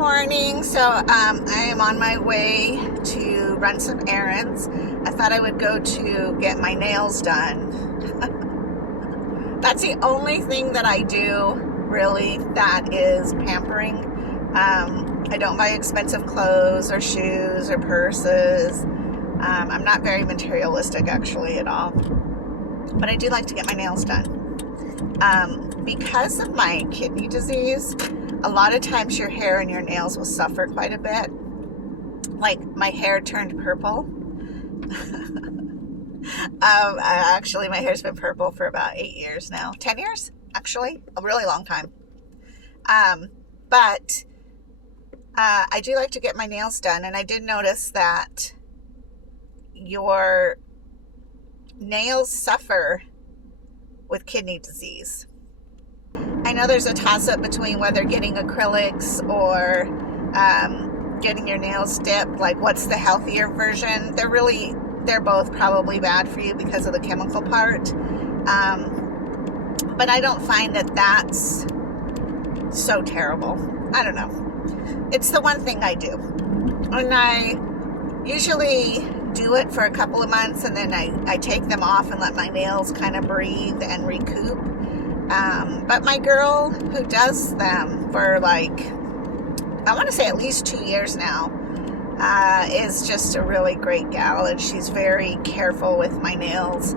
Morning. So I am on my way to run some errands. I thought I would go to get my nails done. That's the only thing that I do really that is pampering. I don't buy expensive clothes or shoes or purses. I'm not very materialistic actually at all, but I do like to get my nails done. Because of my kidney disease, a lot of times your hair and your nails will suffer quite a bit. Like my hair turned purple. Actually, my hair's been purple for about 8 years now. 10 years, actually. A really long time. But I do like to get my nails done. And I did notice that your nails suffer with kidney disease. I know there's a toss-up between whether getting acrylics or getting your nails dipped, like what's the healthier version. They're both probably bad for you because of the chemical part. But I don't find that that's so terrible. I don't know. It's the one thing I do. And I usually do it for a couple of months and then I take them off and let my nails kind of breathe and recoup. But my girl who does them for like, I want to say at least 2 years now, is just a really great gal, and she's very careful with my nails.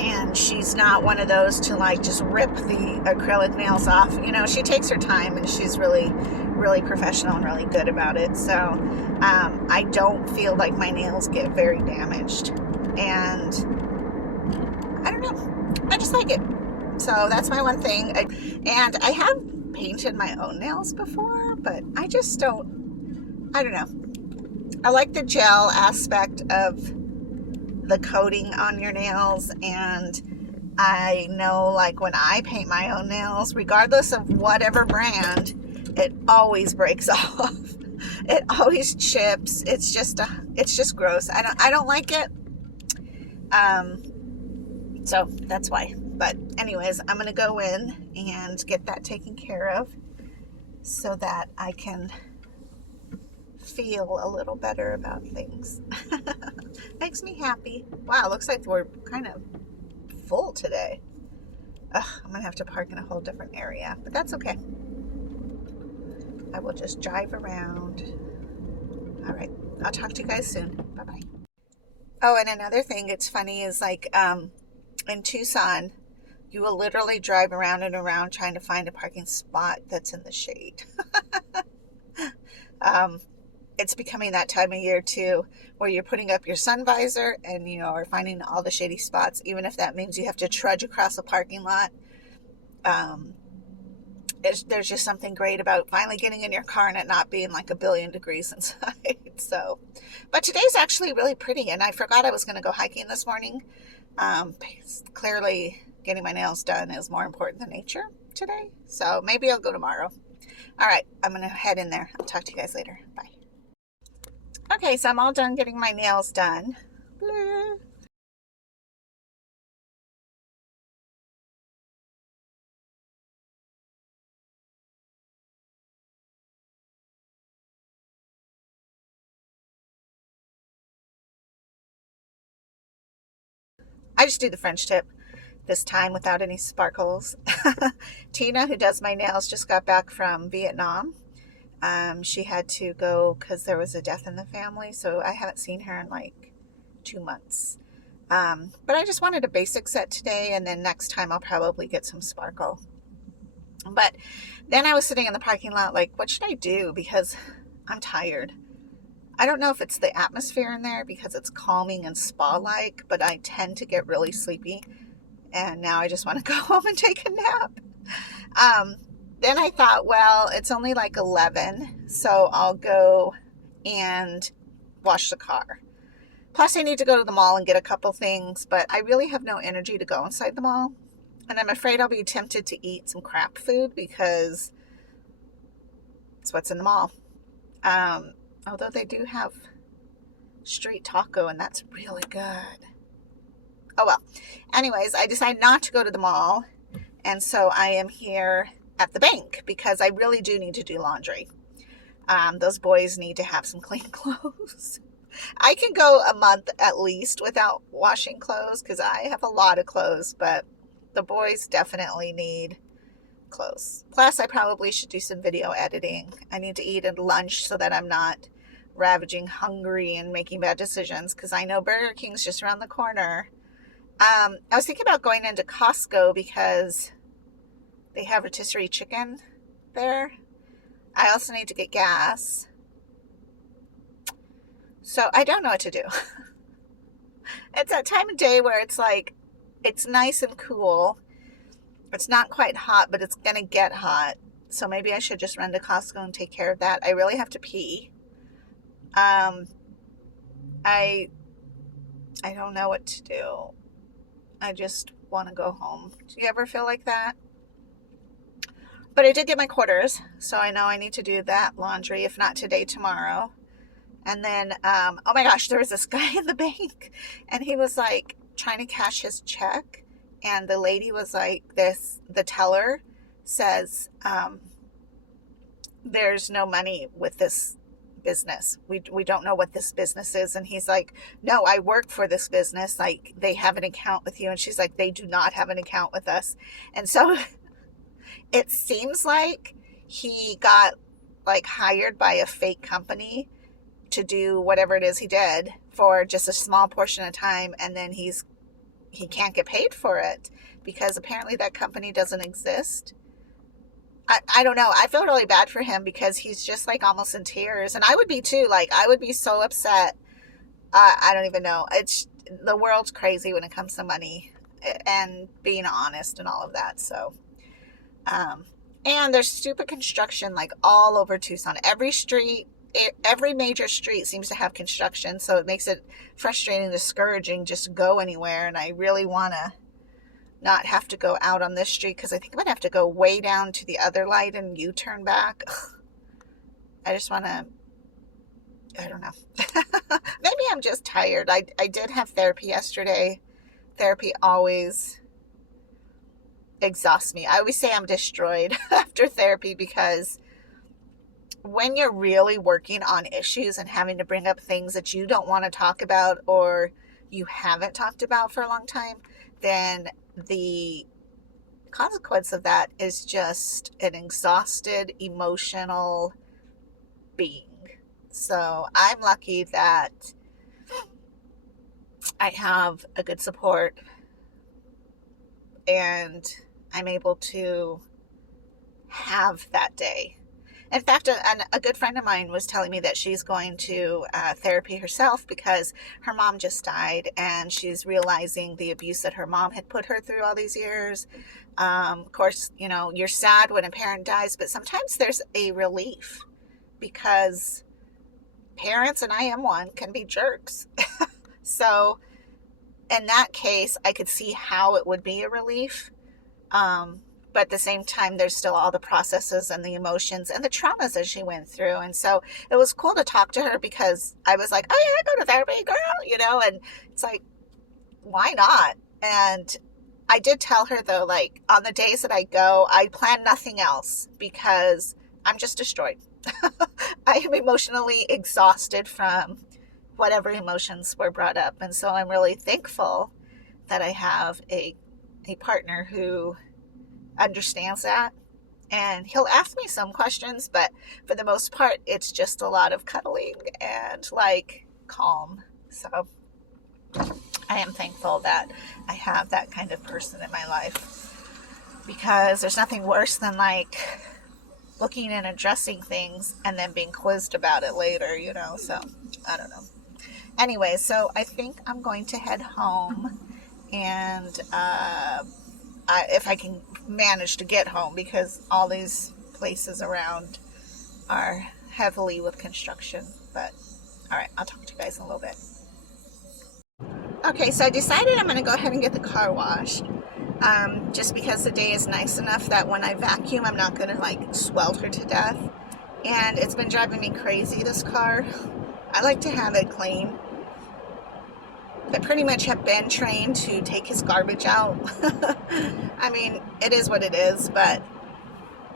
And she's not one of those to like just rip the acrylic nails off. You know, she takes her time and she's really, really professional and really good about it. So I don't feel like my nails get very damaged. And I don't know. I just like it. So that's my one thing. And I have painted my own nails before, but I just don't know. I like the gel aspect of the coating on your nails, and I know like when I paint my own nails, regardless of whatever brand, it always breaks off. It always chips. It's just gross. I don't like it. So that's why. But anyways, I'm going to go in and get that taken care of so that I can feel a little better about things. Makes me happy. Wow, looks like we're kind of full today. Ugh, I'm going to have to park in a whole different area, but that's okay. I will just drive around. All right, I'll talk to you guys soon. Bye-bye. Oh, and another thing, it's funny, is like in Tucson, you will literally drive around and around trying to find a parking spot that's in the shade. It's becoming that time of year too, where you're putting up your sun visor and you know are finding all the shady spots, even if that means you have to trudge across a parking lot. There's just something great about finally getting in your car and it not being like 1,000,000,000 degrees inside. So, but today's actually really pretty, and I forgot I was going to go hiking this morning. Clearly getting my nails done is more important than nature today. So maybe I'll go tomorrow. All right, I'm going to head in there. I'll talk to you guys later. Bye. Okay, so I'm all done getting my nails done. Blah. I just do the French tip this time without any sparkles. Tina, who does my nails, just got back from Vietnam. She had to go because there was a death in the family, so I haven't seen her in like 2 months. But I just wanted a basic set today, and then next time I'll probably get some sparkle. But then I was sitting in the parking lot like, what should I do? Because I'm tired. I don't know if it's the atmosphere in there because it's calming and spa-like, but I tend to get really sleepy. And now I just want to go home and take a nap. Then I thought, well, it's only like 11, so I'll go and wash the car. Plus, I need to go to the mall and get a couple things, but I really have no energy to go inside the mall. And I'm afraid I'll be tempted to eat some crap food because it's what's in the mall. Although they do have street taco, and that's really good. Oh well. Anyways, I decided not to go to the mall, and so I am here at the bank because I really do need to do laundry. Those boys need to have some clean clothes. I can go a month at least without washing clothes because I have a lot of clothes, but the boys definitely need clothes. Plus, I probably should do some video editing. I need to eat at lunch so that I'm not ravaging hungry and making bad decisions because I know Burger King's just around the corner. I was thinking about going into Costco because they have rotisserie chicken there. I also need to get gas. So I don't know what to do. It's that time of day where it's like, it's nice and cool. It's not quite hot, but it's going to get hot. So maybe I should just run to Costco and take care of that. I really have to pee. I don't know what to do. I just want to go home. Do you ever feel like that? But I did get my quarters, so I know I need to do that laundry, if not today, tomorrow. And then, oh my gosh, there was this guy in the bank, and he was like trying to cash his check. And the lady was like, the teller says, there's no money with this business. We don't know what this business is. And he's like, no, I work for this business. Like, they have an account with you. And she's like, they do not have an account with us. And so it seems like he got like hired by a fake company to do whatever it is he did for just a small portion of time. And then he can't get paid for it because apparently that company doesn't exist. I don't know. I feel really bad for him because he's just like almost in tears. And I would be too. Like, I would be so upset. I don't even know. The world's crazy when it comes to money and being honest and all of that. So, and there's stupid construction like all over Tucson. Every street, every major street seems to have construction. So it makes it frustrating, discouraging just to go anywhere. And I really want to not have to go out on this street because I think I'm going to have to go way down to the other light and U-turn back. I just want to, I don't know. Maybe I'm just tired. I did have therapy yesterday. Therapy always exhausts me. I always say I'm destroyed after therapy because when you're really working on issues and having to bring up things that you don't want to talk about or you haven't talked about for a long time, then the consequence of that is just an exhausted, emotional being. So I'm lucky that I have a good support and I'm able to have that day. In fact, a good friend of mine was telling me that she's going to therapy herself because her mom just died and she's realizing the abuse that her mom had put her through all these years. Of course, you know, you're sad when a parent dies, but sometimes there's a relief because parents, and I am one, can be jerks. So in that case, I could see how it would be a relief. But at the same time, there's still all the processes and the emotions and the traumas that she went through. And so it was cool to talk to her because I was like, oh yeah, I go to therapy, girl, you know, and it's like, why not? And I did tell her though, like on the days that I go, I plan nothing else because I'm just destroyed. I am emotionally exhausted from whatever emotions were brought up. And so I'm really thankful that I have a partner who understands that, and he'll ask me some questions, but for the most part it's just a lot of cuddling and like calm. So I am thankful that I have that kind of person in my life because there's nothing worse than like looking and addressing things and then being quizzed about it later, you know. So I don't know. Anyway, so I think I'm going to head home and if I can manage to get home because all these places around are heavily with construction. But all right, I'll talk to you guys in a little bit. Okay, so I decided I'm going to go ahead and get the car washed just because the day is nice enough that when I vacuum I'm not going to like swelter to death. And it's been driving me crazy, this car. I like to have it clean. I pretty much have been trained to take his garbage out. I mean, it is what it is, but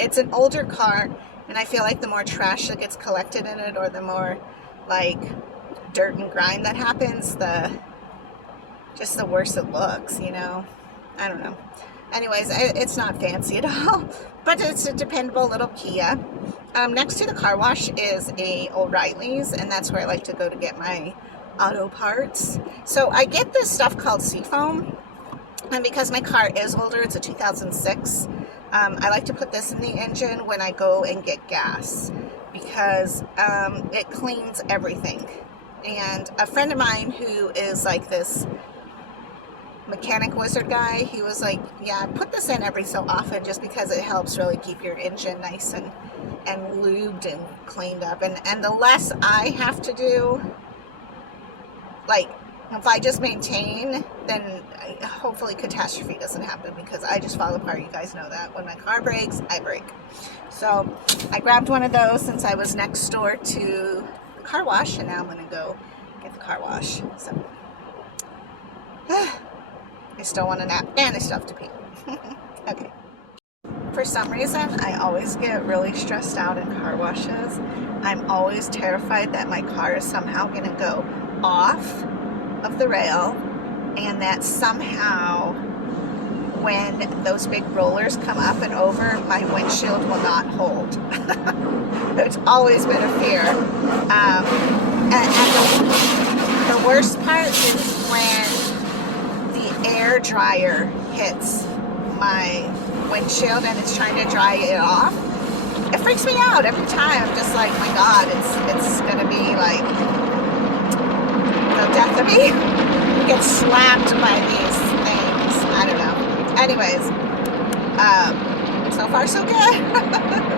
it's an older car, and I feel like the more trash that gets collected in it, or the more like dirt and grime that happens, just the worse it looks, you know. I don't know. Anyways, it's not fancy at all, but it's a dependable little Kia. Next to the car wash is a O'Reilly's, and that's where I like to go to get my auto parts. So I get this stuff called Seafoam, and because my car is older, it's a 2006, I like to put this in the engine when I go and get gas, because it cleans everything. And a friend of mine who is like this mechanic wizard guy, he was like, yeah, put this in every so often, just because it helps really keep your engine nice and lubed and cleaned up. And the less I have to do, like, if I just maintain, then hopefully catastrophe doesn't happen, because I just fall apart. You guys know that. When my car breaks, I break. So I grabbed one of those since I was next door to the car wash, and now I'm going to go get the car wash. So I still want a nap, and I still have to pee. Okay. For some reason, I always get really stressed out in car washes. I'm always terrified that my car is somehow going to go off of the rail, and that somehow when those big rollers come up and over, my windshield will not hold. It's always been a fear. And the worst part is when the air dryer hits my windshield and it's trying to dry it off. It freaks me out every time. I'm just like, my God, it's gonna be like the death of me. Get slapped by these things. I don't know. Anyways, so far so good.